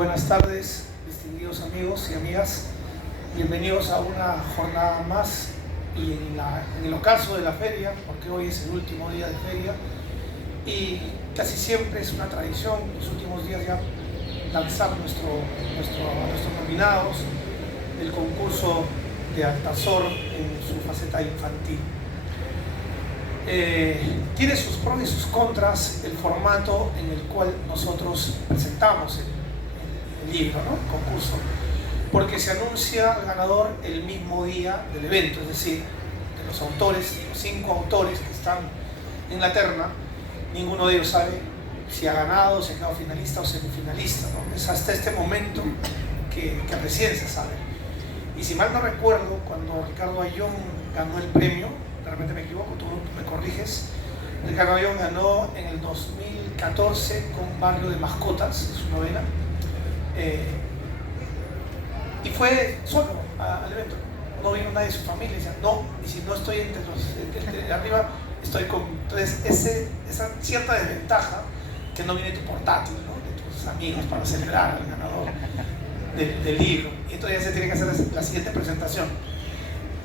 buenas tardes, distinguidos amigos y amigas. Bienvenidos a una jornada más y en el ocaso de la feria, porque hoy es el último día de feria y casi siempre es una tradición los últimos días ya lanzar a nuestros nominados del concurso de Altazor en su faceta infantil. Tiene sus pros y sus contras el formato en el cual nosotros presentamos el libro, ¿no? El concurso, porque se anuncia el ganador el mismo día del evento, es decir, de los autores, los 5 autores que están en la terna, ninguno de ellos sabe si ha ganado, si ha quedado finalista o semifinalista, ¿no? Es hasta este momento que recién se sabe. Y si mal no recuerdo, cuando Ricardo Ayllón ganó el premio, de repente me equivoco, tú me corriges, Ricardo Ayllón ganó en el 2014 con Barrio de Mascotas, su novela, y fue solo al evento, no vino nadie de su familia, decía, no, y si no estoy entre los de arriba, estoy con... Entonces esa cierta desventaja que no viene tu portátil, ¿no? De tus amigos para celebrar al ganador del libro, y entonces ya se tiene que hacer la siguiente presentación.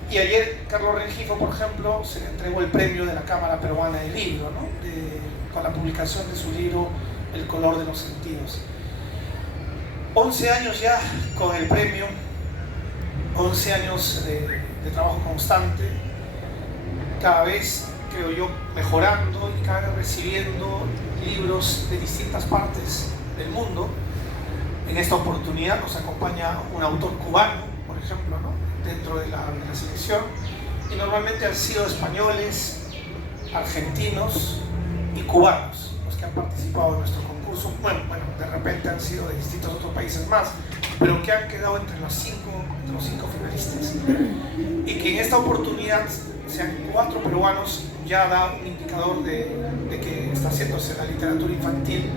Y ayer Carlos Rengifo, por ejemplo, se le entregó el premio de la Cámara Peruana del Libro, ¿no? Con la publicación de su libro El color de los sentidos. 11 años ya con el premio, 11 años de trabajo constante, cada vez, creo yo, mejorando y cada vez recibiendo libros de distintas partes del mundo. En esta oportunidad nos acompaña un autor cubano, por ejemplo, ¿no? Dentro de la selección, y normalmente han sido españoles, argentinos y cubanos los que han participado en nuestro concurso. Bueno, de repente han sido de distintos otros países más, pero que han quedado entre los cinco finalistas. Y que en esta oportunidad sean 4 peruanos ya da un indicador de que está haciéndose la literatura infantil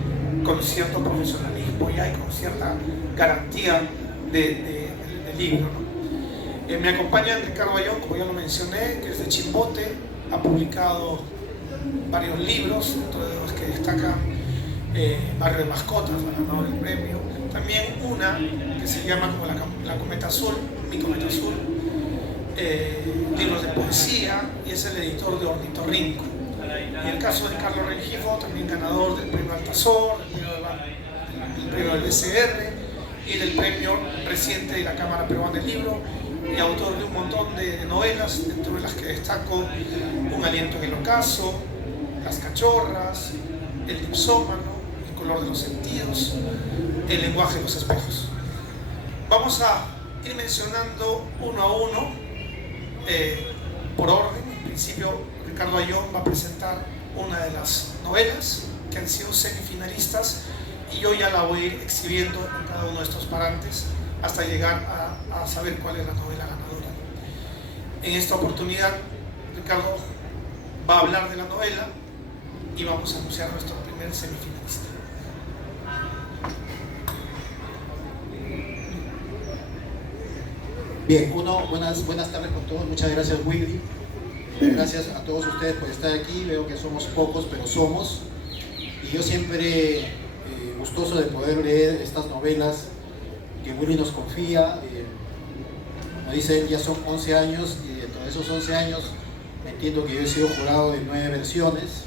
con cierto profesionalismo ya y con cierta garantía del libro, ¿no? Me acompaña Ricardo Ayllón, como ya lo mencioné, que es de Chimbote, ha publicado varios libros, dentro de los que destaca Barrio de Mascotas, ha ganado el premio. También una que se llama como la Cometa Azul, Mi Cometa Azul, libros de poesía, y es el editor de Ornitorrinco. Y el caso de Carlos Rengifo, también ganador del premio Altazor, del premio del BCR y del premio reciente de la Cámara Peruana del Libro, y autor de un montón de novelas, dentro de las que destaco Un aliento en el ocaso, Las cachorras, El dipsómano, El color de los sentidos, El lenguaje de los espejos. Vamos a ir mencionando uno a uno, por orden. En principio, Ricardo Ayllón va a presentar una de las novelas que han sido semifinalistas, y yo ya la voy a ir exhibiendo en cada uno de estos parantes hasta llegar a saber cuál es la novela ganadora. En esta oportunidad, Ricardo va a hablar de la novela y vamos a anunciar nuestro primer semifinalista. Bien, buenas tardes con todos. Muchas gracias, Willy. Gracias a todos ustedes por estar aquí. Veo que somos pocos, pero somos. Y yo siempre gustoso de poder leer estas novelas que Willy nos confía. Como dice él, ya son 11 años, y dentro de esos 11 años entiendo que yo he sido jurado de 9 versiones.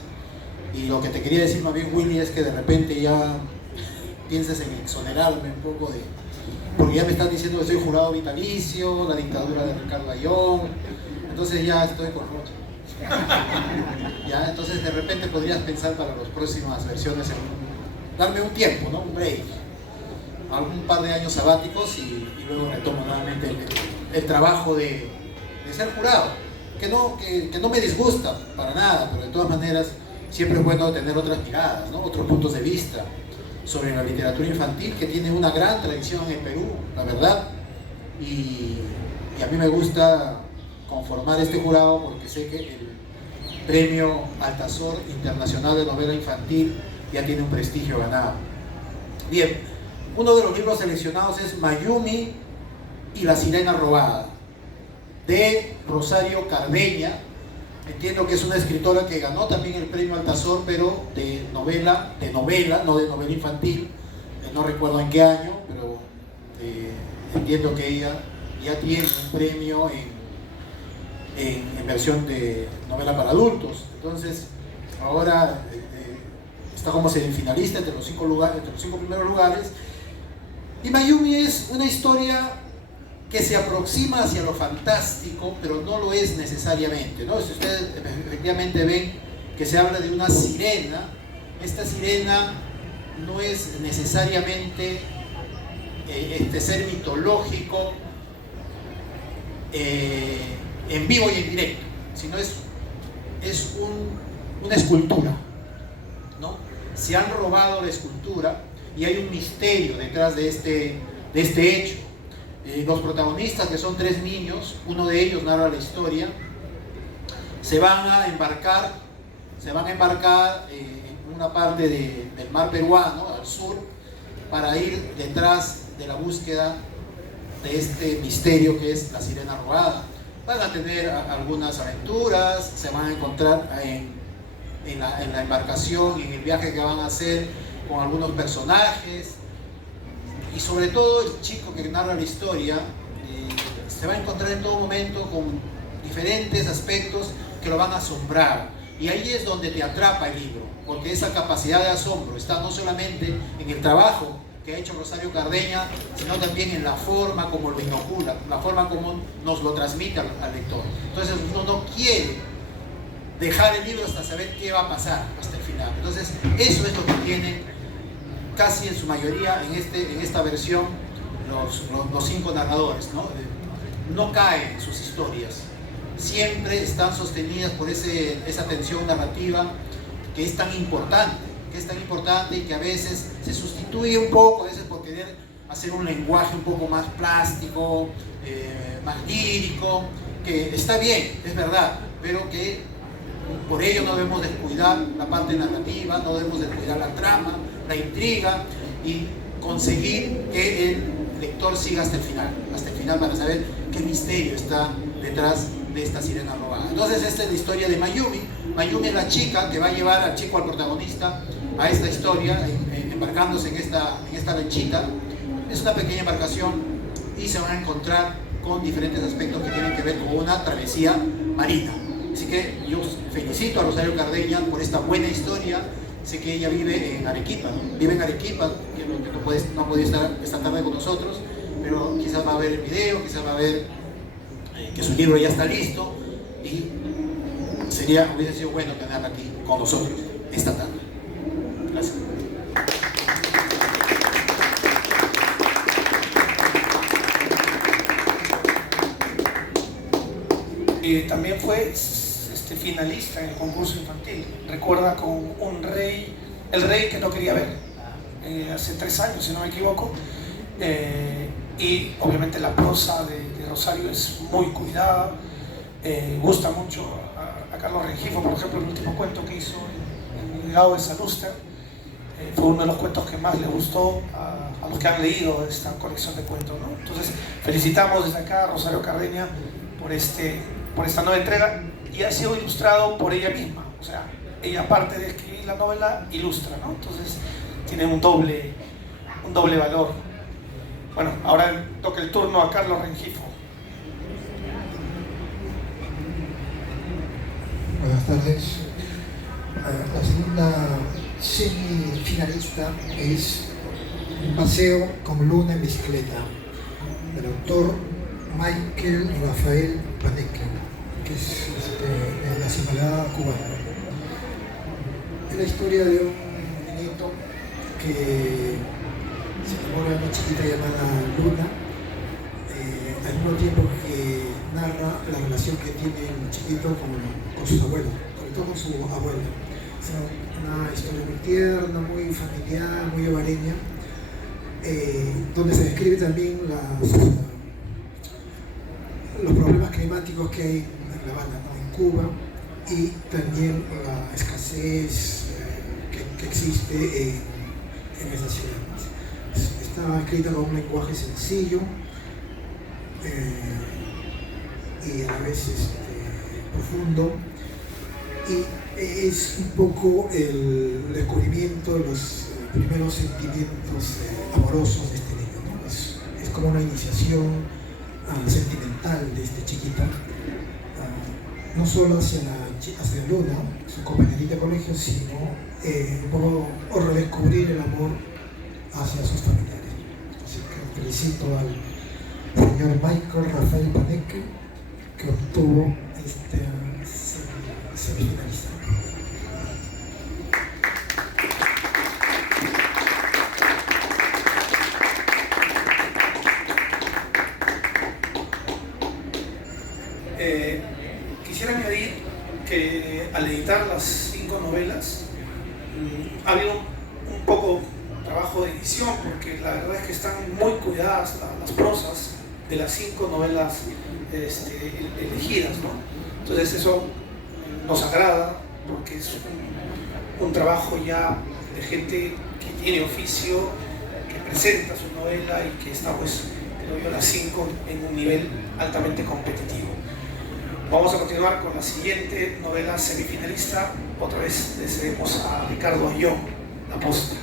Y lo que te quería decir más bien, Willy, es que de repente ya pienses en exonerarme un poco porque ya me están diciendo que soy jurado vitalicio, la dictadura de Ricardo Ayllón, entonces ya estoy con roto. Ya, entonces de repente podrías pensar para las próximas versiones darme un tiempo, ¿no? Un break, algún par de años sabáticos, y luego retomo nuevamente el trabajo de ser jurado, que no me disgusta para nada, pero de todas maneras siempre es bueno tener otras miradas, ¿no? Otros puntos de vista sobre la literatura infantil, que tiene una gran tradición en Perú, la verdad, y a mí me gusta conformar este jurado porque sé que el premio Altazor Internacional de Novela Infantil ya tiene un prestigio ganado. Bien, uno de los libros seleccionados es Mayumi y la sirena robada, de Rosario Cardeña. Entiendo que es una escritora que ganó también el premio Altazor, pero de novela, no de novela infantil. No recuerdo en qué año, entiendo que ella ya tiene un premio en versión de novela para adultos. Entonces, ahora está como semifinalista entre los 5 primeros lugares. Y Mayumi es una historia que se aproxima hacia lo fantástico, pero no lo es necesariamente, ¿no? Si ustedes efectivamente ven que se habla de una sirena, esta sirena no es necesariamente este ser mitológico en vivo y en directo, sino es una escultura, ¿no? Se han robado la escultura y hay un misterio detrás de este hecho. Los protagonistas, que son 3 niños, uno de ellos narra la historia, se van a embarcar en una parte del mar peruano, al sur, para ir detrás de la búsqueda de este misterio que es la sirena robada. Van a tener algunas aventuras, se van a encontrar en la embarcación, en el viaje que van a hacer con algunos personajes, y sobre todo el chico que narra la historia se va a encontrar en todo momento con diferentes aspectos que lo van a asombrar, y ahí es donde te atrapa el libro, porque esa capacidad de asombro está no solamente en el trabajo que ha hecho Rosario Cardeña, sino también en la forma como lo inocula, la forma como nos lo transmite al lector. Entonces uno no quiere dejar el libro hasta saber qué va a pasar hasta el final. Entonces eso es lo que tiene casi en su mayoría en esta versión los 5 narradores, ¿no? No caen sus historias, siempre están sostenidas por esa tensión narrativa que es tan importante, y que a veces se sustituye un poco, a veces por querer hacer un lenguaje un poco más plástico, más lírico, que está bien, es verdad, pero que por ello no debemos descuidar la parte narrativa, no debemos descuidar la trama, la intriga, y conseguir que el lector siga hasta el final para saber qué misterio está detrás de esta sirena robada. Entonces esta es la historia de Mayumi. Mayumi es la chica que va a llevar al chico, al protagonista, a esta historia, embarcándose en esta lanchita. Es una pequeña embarcación y se van a encontrar con diferentes aspectos que tienen que ver con una travesía marina. Así que yo felicito a Rosario Cardeña por esta buena historia. Sé que ella vive en Arequipa, ¿no? Vive en Arequipa, que no podía estar esta tarde con nosotros, pero quizás va a ver el video, quizás va a ver que su libro ya está listo, y hubiese sido bueno tenerla aquí con nosotros esta tarde. Gracias. También fue finalista en el concurso infantil. Recuerda con El Rey que no quería ver, hace 3 años, si no me equivoco. Y obviamente la prosa de Rosario es muy cuidada. Gusta mucho a Carlos Rengifo, por ejemplo, el último cuento que hizo en El legado de Salluster. Fue uno de los cuentos que más le gustó a los que han leído esta colección de cuentos, ¿no? Entonces, felicitamos desde acá a Rosario Cardeña por esta nueva entrega, y ha sido ilustrado por ella misma. O sea, ella, aparte de escribir la novela, ilustra, ¿no? Entonces tiene un doble valor. Bueno, ahora toca el turno a Carlos Rengifo. Buenas tardes. La segunda semifinalista es Un paseo con luna en bicicleta, del autor Michael Rafael Paneque, que es de la Cimalada cubana. Es la historia de un niñito que se enamora de una chiquita llamada Luna, al mismo tiempo que narra la relación que tiene el chiquito con sus abuelos, sobre todo con su abuela. Es una historia muy tierna, muy familiar, muy hogareña, donde se describe también los problemas climáticos que hay en La Habana, ¿no? En Cuba, y también la escasez que existe en esa ciudad. Está escrita con un lenguaje sencillo y a la vez profundo, y es un poco el descubrimiento de los primeros sentimientos amorosos de este niño, ¿no? Es como una iniciación sentimental desde chiquita, no solo hacia Luna, su compañerita de colegio, sino un poco redescubrir el amor hacia sus familiares. Así que felicito al señor Michael Rafael Paneque, que obtuvo este semifinalista. Quisiera añadir que al editar las 5 novelas ha habido un poco trabajo de edición, porque la verdad es que están muy cuidadas las prosas de las 5 novelas elegidas, ¿no? Entonces eso nos agrada, porque es un trabajo ya de gente que tiene oficio, que presenta su novela y que está, pues, creo yo, las 5 en un nivel altamente competitivo. Vamos a continuar con la siguiente novela semifinalista. Otra vez le cedemos a Ricardo Ayllón, La Posta.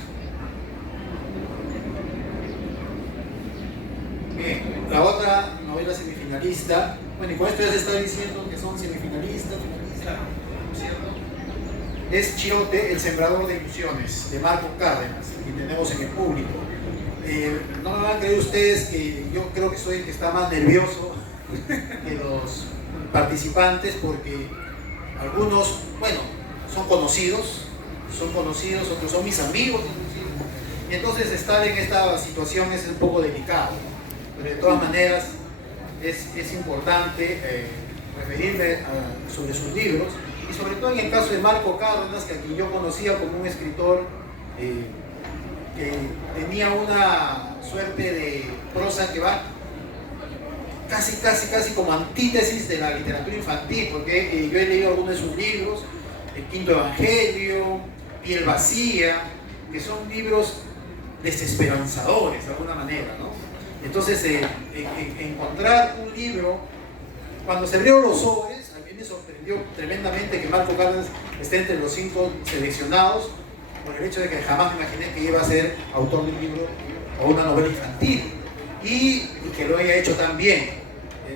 Bien, la otra novela semifinalista, bueno, y con esto ya se está diciendo que son semifinalistas, finalistas, ¿no es cierto? Es Chirote, el sembrador de ilusiones, de Marco Cárdenas, que tenemos en el público. No me van a creer ustedes que yo creo que soy el que está más nervioso que los participantes, porque algunos, bueno, son conocidos, otros son mis amigos, y entonces estar en esta situación es un poco delicado, pero de todas maneras es importante referirme sobre sus libros, y sobre todo en el caso de Marco Cárdenas, que aquí yo conocía como un escritor que tenía una suerte de prosa que va casi como antítesis de la literatura infantil, porque yo he leído algunos de sus libros, El Quinto Evangelio, Piel Vacía, que son libros desesperanzadores de alguna manera, ¿no? Entonces, encontrar un libro, cuando se abrieron los sobres, a mí me sorprendió tremendamente que Marco Cárdenas esté entre los 5 seleccionados, por el hecho de que jamás me imaginé que iba a ser autor de un libro o una novela infantil, y que lo haya hecho tan bien.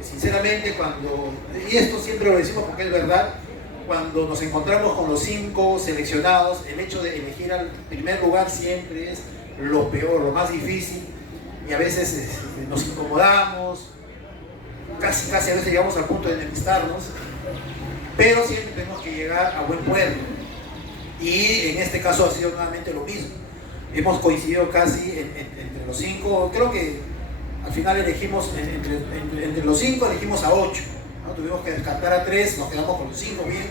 Sinceramente, y esto siempre lo decimos porque es verdad, cuando nos encontramos con los 5 seleccionados, el hecho de elegir al primer lugar siempre es lo peor, lo más difícil, y a veces nos incomodamos, casi a veces llegamos al punto de enemistarnos, pero siempre tenemos que llegar a buen puerto, y en este caso ha sido nuevamente lo mismo. Hemos coincidido casi entre los 5, creo que al final elegimos, entre los 5 elegimos a 8, ¿no? Tuvimos que descartar a 3, nos quedamos con los 5 bien,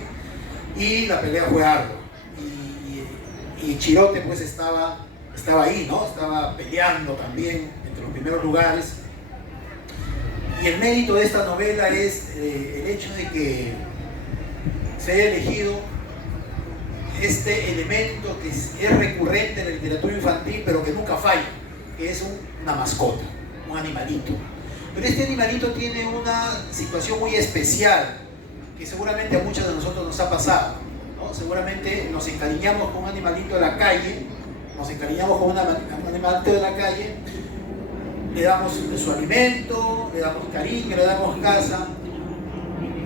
y la pelea fue ardua. Y Chirote pues estaba ahí, ¿no? Estaba peleando también entre los primeros lugares. Y el mérito de esta novela es el hecho de que se haya elegido este elemento que es recurrente en la literatura infantil, pero que nunca falla, que es una mascota, un animalito. Pero este animalito tiene una situación muy especial, que seguramente a muchos de nosotros nos ha pasado, ¿no? Seguramente nos encariñamos con un animalito de la calle, le damos su alimento, le damos cariño, le damos casa,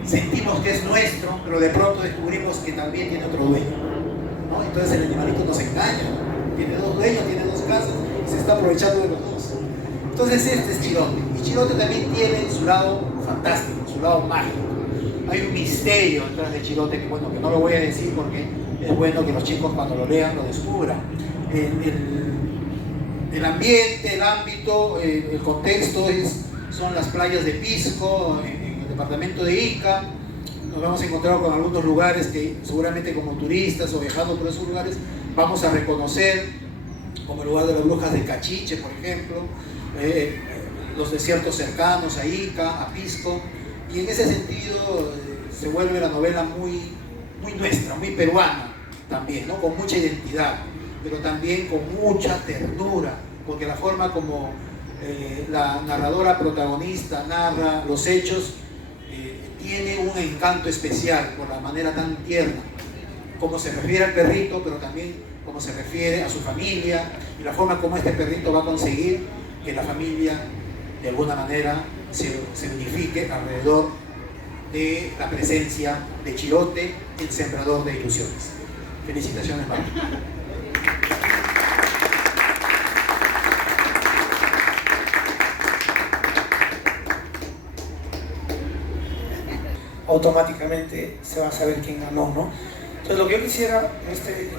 sentimos que es nuestro, pero de pronto descubrimos que también tiene otro dueño, ¿no? Entonces el animalito nos engaña, tiene 2 dueños, tiene 2 casas, y se está aprovechando de los 2. Entonces este es Chirote, y Chirote también tiene su lado fantástico, su lado mágico. Hay un misterio detrás de Chirote que, bueno, que no lo voy a decir porque es bueno que los chicos cuando lo lean lo descubran. El ambiente, el ámbito, el contexto son las playas de Pisco, en el departamento de Ica. Nos vamos a encontrar con algunos lugares que seguramente como turistas o viajando por esos lugares vamos a reconocer, como el lugar de las brujas de Cachiche, por ejemplo, los desiertos cercanos a Ica, a Pisco, y en ese sentido se vuelve la novela muy nuestra, muy peruana también, ¿no? Con mucha identidad, pero también con mucha ternura, porque la forma como la narradora protagonista narra los hechos tiene un encanto especial por la manera tan tierna, como se refiere al perrito, pero también como se refiere a su familia, y la forma como este perrito va a conseguir que la familia de alguna manera se unifique alrededor de la presencia de Chirote, el sembrador de ilusiones. Felicitaciones, Marco. Automáticamente se va a saber quién ganó, ¿no? Entonces lo que yo quisiera en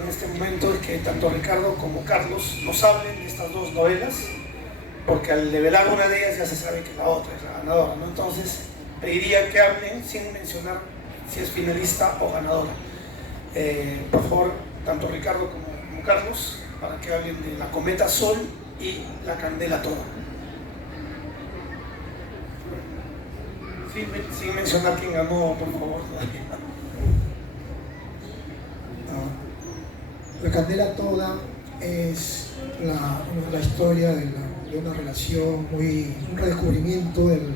este momento es que tanto Ricardo como Carlos nos hablen de estas dos novelas, porque al develar una de ellas ya se sabe que la otra es la ganadora, ¿no? Entonces pediría que hablen sin mencionar si es finalista o ganadora. Por favor, tanto Ricardo como Carlos, para que hablen de La Cometa Azul y La Candela Toda. Sin mencionar quién ganó, por favor. La Candela Toda es la historia de una relación un redescubrimiento del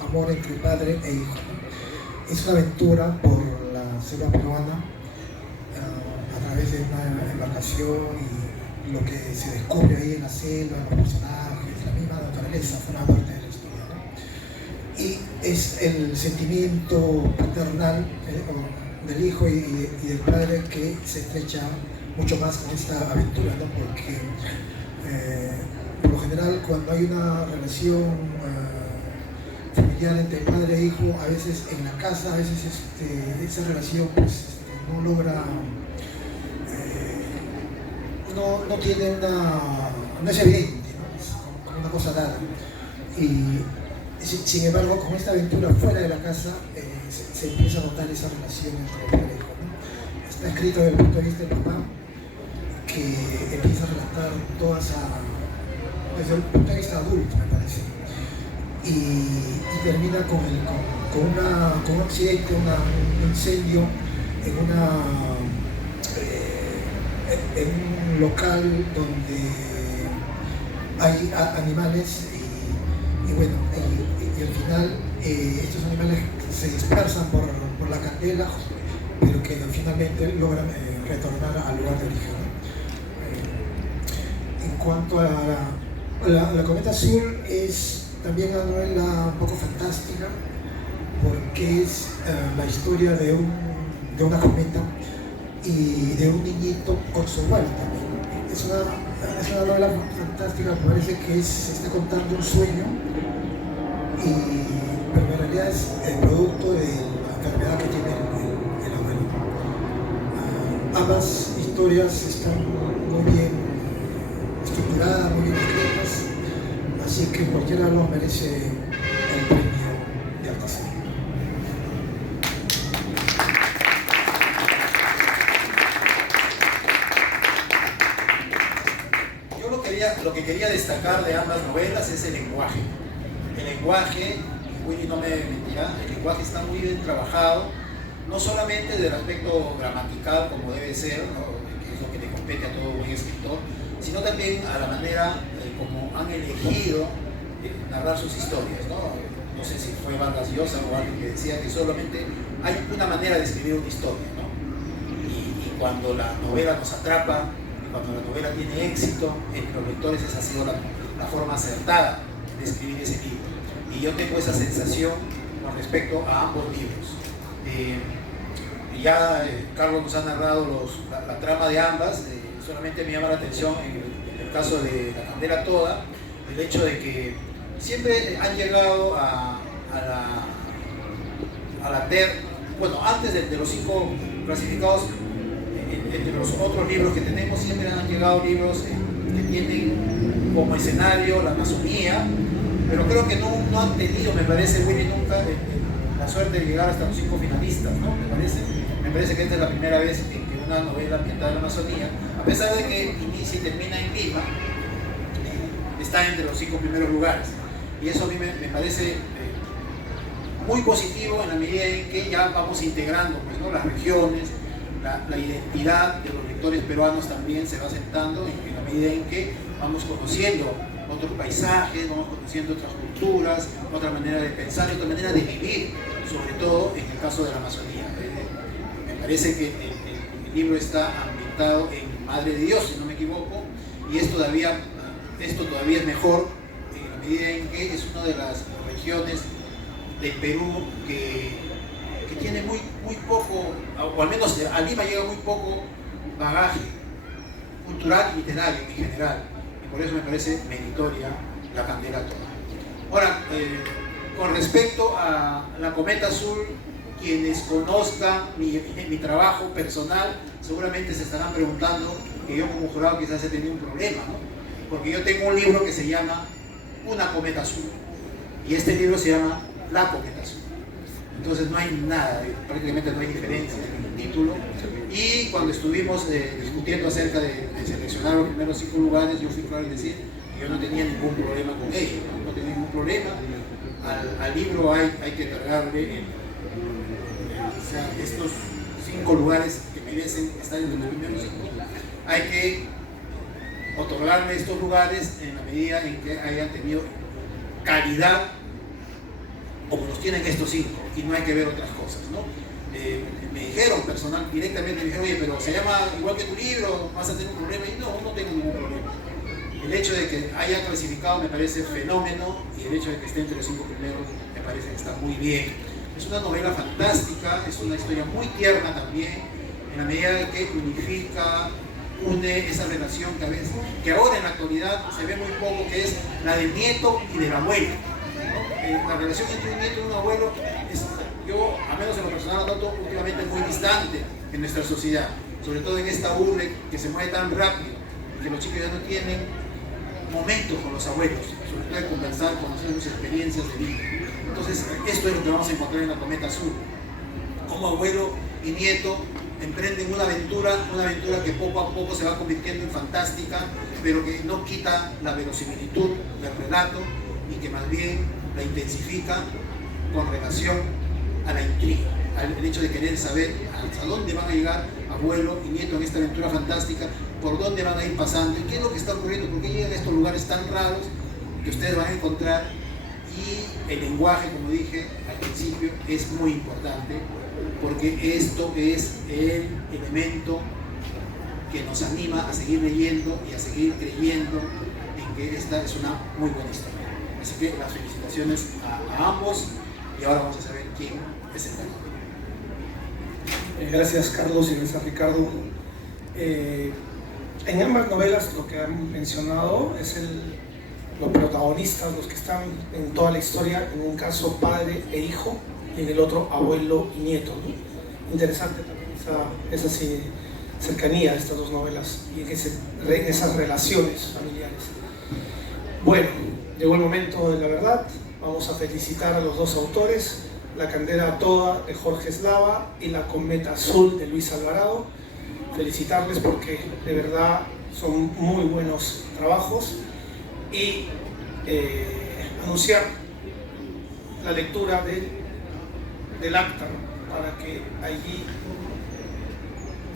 amor entre padre e hijo. Es una aventura por la selva peruana a través de una embarcación y lo que se descubre ahí en la selva, los personajes, la misma naturaleza, forma parte de la historia, ¿no? Y es el sentimiento paternal del hijo y del padre que se estrecha mucho más con esta aventura, ¿no? Porque por lo general cuando hay una relación familiar entre padre e hijo, a veces en la casa, a veces esa relación pues, no logra, no tiene no es evidente, ¿no? Es como una cosa dada. Y sin embargo, con esta aventura fuera de la casa, se empieza a notar esa relación entre padre e hijo, ¿no? Está escrito desde el punto de vista del papá, que empieza a relatar desde el punto de vista adulto, me parece, y termina con un accidente, un incendio en un local donde hay animales y bueno, y al final estos animales se dispersan por la candela, pero que finalmente logran retornar al lugar de origen, ¿no? En cuanto a la Cometa Azul, es también una novela un poco fantástica porque es la historia de una cometa y de un niñito con su abuelo también. Es una novela fantástica, parece que se está contando un sueño, pero en realidad es el producto de la enfermedad que tiene el abuelo. Ambas historias están muy bien estructuradas, muy bien escritas, así que cualquiera de los merece el premio de Artesanía. Yo lo que quería destacar de ambas novelas es el lenguaje. El lenguaje, Willy no me mentirá, el lenguaje está muy bien trabajado, no solamente del aspecto gramatical como debe ser, ¿no? Que es lo que le compete a todo buen escritor, sino también a la manera como han elegido narrar sus historias, ¿no? No sé si fue Vargas Llosa o alguien que decía que solamente hay una manera de escribir una historia, ¿no? Y cuando la novela nos atrapa, y cuando la novela tiene éxito entre los lectores, esa ha sido la forma acertada de escribir ese libro. Y yo tengo esa sensación con respecto a ambos libros. Carlos nos ha narrado la trama de ambas. Solamente me llama la atención en el caso de La Candela Toda, el hecho de que siempre han llegado a la bueno, antes de los 5 clasificados, entre los otros libros que tenemos, siempre han llegado libros que tienen como escenario la Amazonía, pero creo que no han tenido, me parece, Willy, nunca la suerte de llegar hasta los 5 finalistas, ¿no? Me parece que esta es la primera vez en que una novela ambientada en la Amazonía, a pesar de que inicia y termina en Lima, está entre los 5 primeros lugares. Y eso a mí me parece muy positivo en la medida en que ya vamos integrando, pues, ¿no? Las regiones, la identidad de los lectores peruanos también se va asentando en la medida en que vamos conociendo otros paisajes, vamos conociendo otras culturas, otra manera de pensar, otra manera de vivir, sobre todo en el caso de la Amazonía. Me parece que el libro está ambientado en Madre de Dios, si no me equivoco, y esto todavía es mejor en la medida en que es una de las regiones del Perú que tiene muy poco, o al menos a Lima llega muy poco bagaje cultural y literario en general, y por eso me parece meritoria la Candela toda. Ahora, con respecto a la Cometa Azul, quienes conozcan mi trabajo personal seguramente se estarán preguntando que yo como jurado quizás he tenido un problema, ¿no? Porque yo tengo un libro que se llama Una Cometa Azul, y este libro se llama La Cometa Azul. Entonces no hay nada, prácticamente no hay diferencia en el título. Y cuando estuvimos discutiendo acerca de seleccionar los primeros 5 lugares, yo fui claro en decir que yo no tenía ningún problema con ello, no tenía ningún problema. Al libro hay que cargarle estos 5 lugares que merecen estar entre los primeros 5. Hay que otorgarle estos lugares en la medida en que hayan tenido calidad como los tienen estos 5, y no hay que ver otras cosas, ¿no? Me dijeron directamente me dijeron, oye, pero se llama igual que tu libro, vas a tener un problema, y no tengo ningún problema. El hecho de que haya clasificado me parece fenómeno, y el hecho de que esté entre los 5 primeros me parece que está muy bien. Es una novela fantástica, es una historia muy tierna también, en la medida en que unifica, une esa relación que ahora en la actualidad se ve muy poco, que es la del nieto y del abuelo, ¿no? La relación entre un nieto y un abuelo es, yo, a menos en lo personal, lo noto últimamente muy distante en nuestra sociedad, sobre todo en esta urbe que se mueve tan rápido, que los chicos ya no tienen momentos con los abuelos, sobre todo de conversar, conocer sus experiencias de vida. Entonces, esto es lo que vamos a encontrar en la Cometa Azul. Como abuelo y nieto emprenden una aventura que poco a poco se va convirtiendo en fantástica, pero que no quita la verosimilitud del relato y que más bien la intensifica con relación a la intriga, al hecho de querer saber hasta dónde van a llegar abuelo y nieto en esta aventura fantástica, por dónde van a ir pasando y qué es lo que está ocurriendo, por qué llegan a estos lugares tan raros que ustedes van a encontrar. Y el lenguaje, como dije al principio, es muy importante, porque esto es el elemento que nos anima a seguir leyendo y a seguir creyendo en que esta es una muy buena historia. Así que las felicitaciones a ambos, y ahora vamos a saber quién es el ganador. Gracias, Carlos, y gracias, Ricardo. En ambas novelas lo que han mencionado es los protagonistas, los que están en toda la historia, en un caso padre e hijo, y en el otro abuelo y nieto, ¿no? Interesante también esa cercanía de estas dos novelas y en esas relaciones familiares. Bueno, llegó el momento de la verdad. Vamos a felicitar a los dos autores, La Candela Toda de Jorge Eslava y La Cometa Azul de Luis Alvarado. Felicitarles porque de verdad son muy buenos trabajos, y anunciar la lectura del acta, ¿no? Para que allí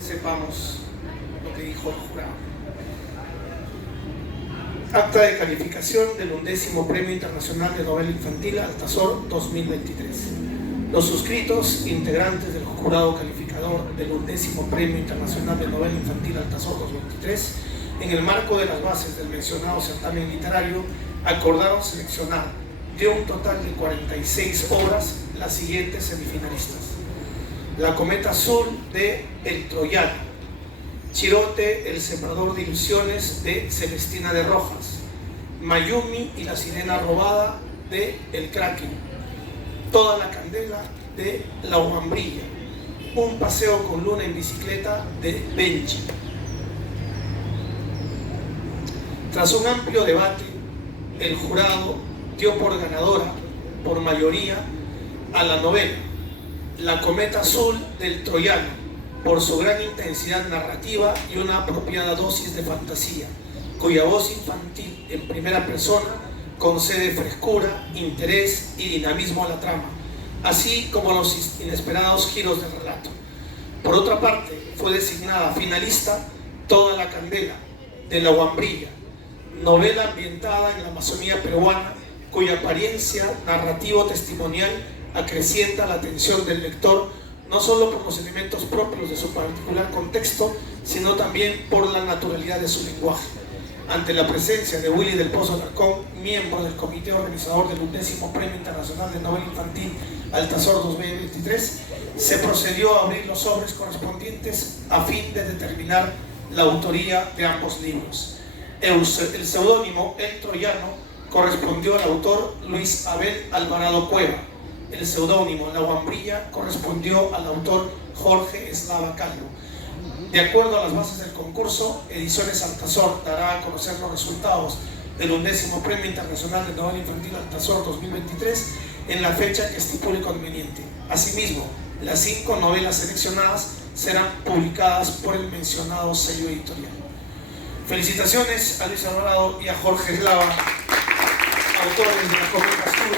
sepamos lo que dijo el jurado. Acta de calificación del 11º Premio Internacional de Novela Infantil Altazor 2023. Los suscritos, integrantes del jurado calificador del 11º Premio Internacional de Novela Infantil Altazor 2023, en el marco de las bases del mencionado certamen literario, acordaron seleccionar de un total de 46 obras las siguientes semifinalistas: La Cometa Azul de El Troyano, Chirote, el sembrador de ilusiones de Celestina de Rojas, Mayumi y la sirena robada de El Kraken, Toda la candela de La Huambrilla, Un paseo con luna en bicicleta de Benji. Tras un amplio debate, el jurado dio por ganadora, por mayoría, a la novela La Cometa Azul del Troyano, por su gran intensidad narrativa y una apropiada dosis de fantasía, cuya voz infantil en primera persona concede frescura, interés y dinamismo a la trama, así como los inesperados giros del relato. Por otra parte, fue designada finalista Toda la candela de La Huambrilla, novela ambientada en la Amazonía peruana, cuya apariencia narrativo-testimonial acrecienta la atención del lector, no solo por los elementos propios de su particular contexto, sino también por la naturalidad de su lenguaje. ante la presencia de Willy del Pozo Alarcón, miembro del comité organizador del 11º Premio Internacional de Novela Infantil Altazor 2023, se procedió a abrir los sobres correspondientes a fin de determinar la autoría de ambos libros. El seudónimo El Troyano correspondió al autor Luis Abel Alvarado Cueva. El seudónimo La Guambrilla correspondió al autor Jorge Eslava Calvo. De acuerdo a las bases del concurso, Ediciones Altazor dará a conocer los resultados del 11º Premio Internacional de Novela Infantil Altazor 2023 en la fecha que estipule conveniente. Asimismo, las 5 novelas seleccionadas serán publicadas por el mencionado sello editorial. Felicitaciones a Luis Alvarado y a Jorge Eslava, autores de La Cometa Azul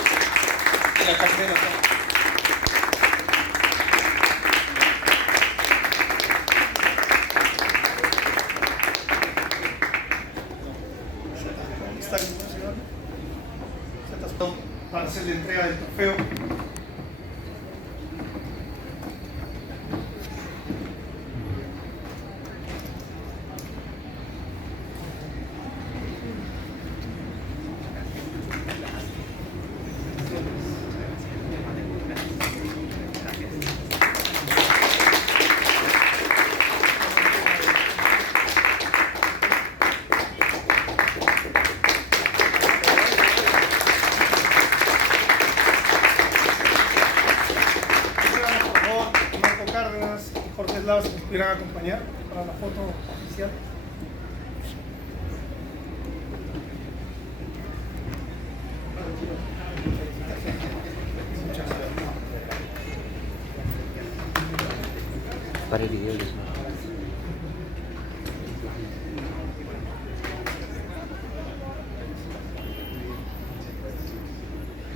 y La Cartera. Para hacer la entrega del trofeo. Jorge Eslava, si nos pudieran acompañar para la foto oficial. Para el video.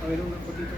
A ver, una fotito.